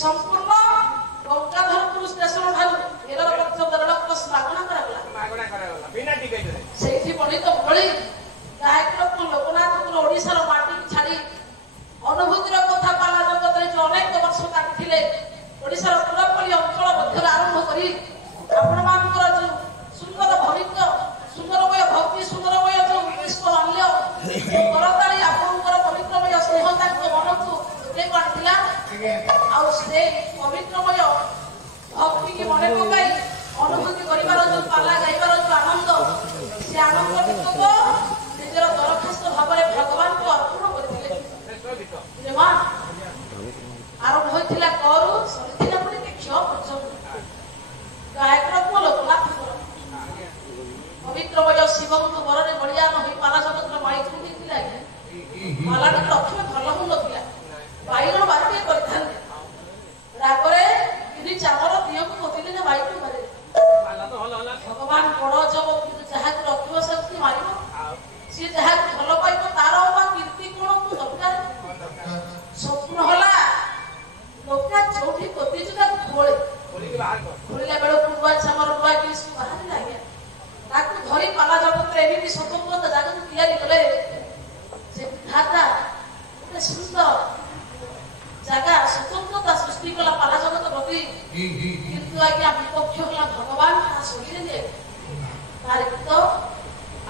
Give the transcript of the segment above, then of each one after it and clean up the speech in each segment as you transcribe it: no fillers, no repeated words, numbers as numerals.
संपूर्ण गंगाधरपुर स्टेशन ठारू एरर पक्ष दरड़ प्लस मागणा करागला बिना टिकट रे सेठी पंडित भଳି गायक लोकनाथ ओडिशार माटी छाड़ी अनुभूतिर कथा पाला जगत जो अनेक वर्ष काटिले ओडिशार पूरापल्ली अंचल मध्य आरंभ करी आपण मानकर जो सुंदर भविष्य सुंदरमय भक्ति सुंदरमय जो विश्व माल्य करताली आपणकर पवित्रमय स्नेह तांको मनकु जे काटिला आउ से पवित्रमय भक्ति की मने पकाई अनुभूति करिवार जो पाला गाइबार जो आनंद से आनंद को निजर दरखास्त भाव में भगवान को अर्पण करथिले रे मां आरंभ होइथिला करू सरिथिला पुनी देखियो पर्यंत गायक को लोकनाथ पवित्रमय शिवଙ୍କୁ ବରରେ ବଳିଆ ନ ହୋଇ ପାଲା ଜଗତର ମାଳି ଖୁଣ୍ଡିଥିଲା ପାଲାଟା ପ୍ରଥମେ ଭଲ ହଉନଥିଲା ବାଇଗଣ ବାଟିଏ କରିଥାନ୍ତେ ରାଗରେ ତିନି ଚାମର ଦିଅକୁ ପୋତିଲେ ନା ବାଇଗଣ ମାରେ ଭଗବାନ ବଡ଼ ଜବ କିନ୍ତୁ ଯାହାକୁ ରଖିବ ସେମିତି ମାରିବ ସିଏ ଯାହାକୁ ଭଲ ପାଇବ ତାର ବା କୀର୍ତ୍ତି କଣ ଦରକାର ସ୍ୱପ୍ନ ହେଲା ଲୋକା ଯୋଉଠି ପୋତିଛୁ ତାକୁ ଖୋଳିଲା ବେଳକୁ ନୂଆ ଚାମର ନୂଆ କିଛି ବାହାରିଲା ଆଜ୍ଞା ताकू धरी पाला जगत एमती स्वतंत्र जगत तैयारी कले से विधाता गोटे सुंदर जगह स्वतंत्रता सृष्टि कला पाला जगत प्रति किंतु आज्ञा विपक्ष होला भगवान का शरीर जे तार गीत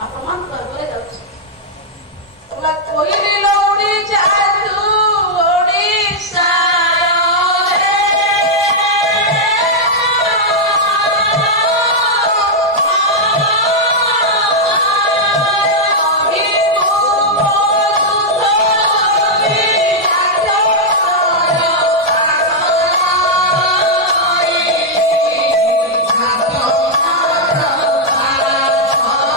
अपमान करबरे जाउछ ओला कोइली लौड़ी जादू ओडिसा Oh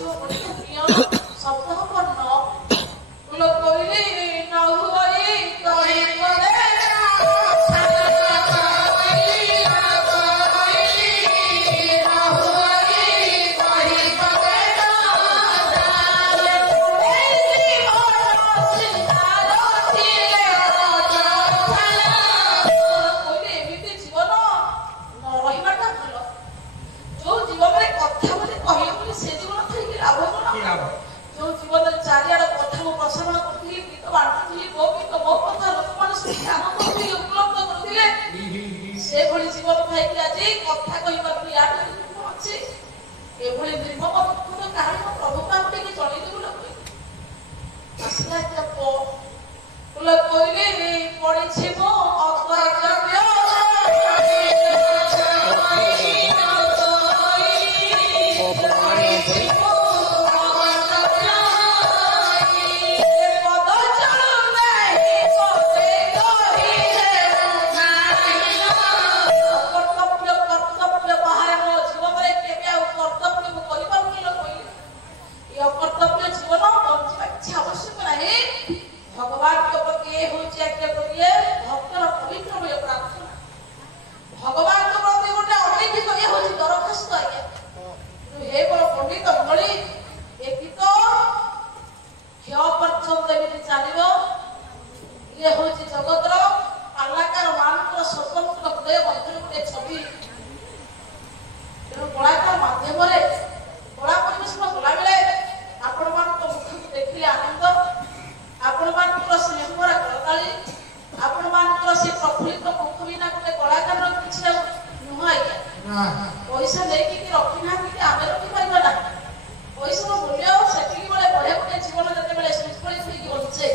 ଆସିବ ପଡ଼ିବ ପିଅନ ଶବ୍ଦ ହବ ନ ଫୁଲ କୋଇଲି ନ ହୁଇ କହି କରେ जो जीवन चारिआड़ कथा को प्रसारण करथिली गीत बांटुथिली गो गीत मो कथा लोक माने ध्यान करथिली उपलब्ध करथिले से भली जीवन थाई कि आज कथा कहि पाबी याद अछि ए भली निर्मम दुःखद कहानी प्रभु पाटे कि चली देबु लोक असला के बोल कोइले पड़ी छिबो अकर्तव्य भगवान के प्रति होचे के करिए भक्तर पवित्रमय प्रार्थना भगवान के प्रति गोटे अलिखित ये होची दरखास्त आज्ञा हे बड़ पंडित अंगली ए गीत क्ष पर्यंत एमि चलिबो ये होची जगतर कलाकार मानकर स्वतंत्र हृदय मध्य गोटे छवि कलाकार माध्यम रे कला परिवेशन कला बेले आपण मान मुख देखिले आनंद आपण मानकर स्नेहमरा करताली आपण मानकर से प्रफुल्लित मुख बिना गोटे कलाकार किछि नुह आज्ञा पैसा लेकि कि रखि ना कि आमे रखि पाइबा ना पैसा मूल्य सेठी बेले बढ़े गोटे जीवन जते बेले सुफलित होई बचे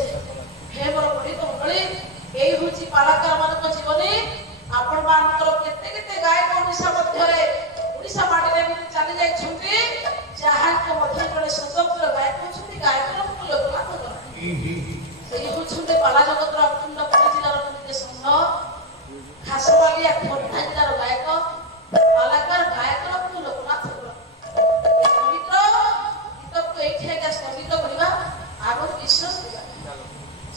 हे मोर बड़ी कंबळी एई होची कलाकार मानक जीवनी आपण मानकर केते केते गायक ओडिसा मध्य रे ओडिसा माटी रे चली जाय छुटी जहां के मध्य जड़े स्वतंत्र गायक छुटी गायक लोक लोक से होछुंटे कला जगतर अखंड पुरी जिलार निजे संघ खासवालिया खोर्धा जिलार गायक कलाकार गायक लोकनाथ पवित्र गीत को एठी आगे स्थगित करबा आगो विश्वास दिबा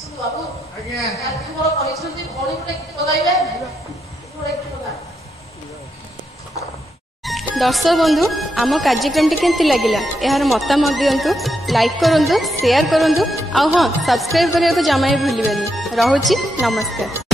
सुन बाबू आज्ञा काकी मोर कहिसंती भौणी गुटे गीत गाइबे गुटे गीत गा दर्शक बंधु आम कार्यक्रम केमती लगिला यार मतामत दियंतु लाइक करंतु शेयर करंतु आ हां सब्सक्राइब करने को जमा भूलिबेनी रहुची नमस्कार।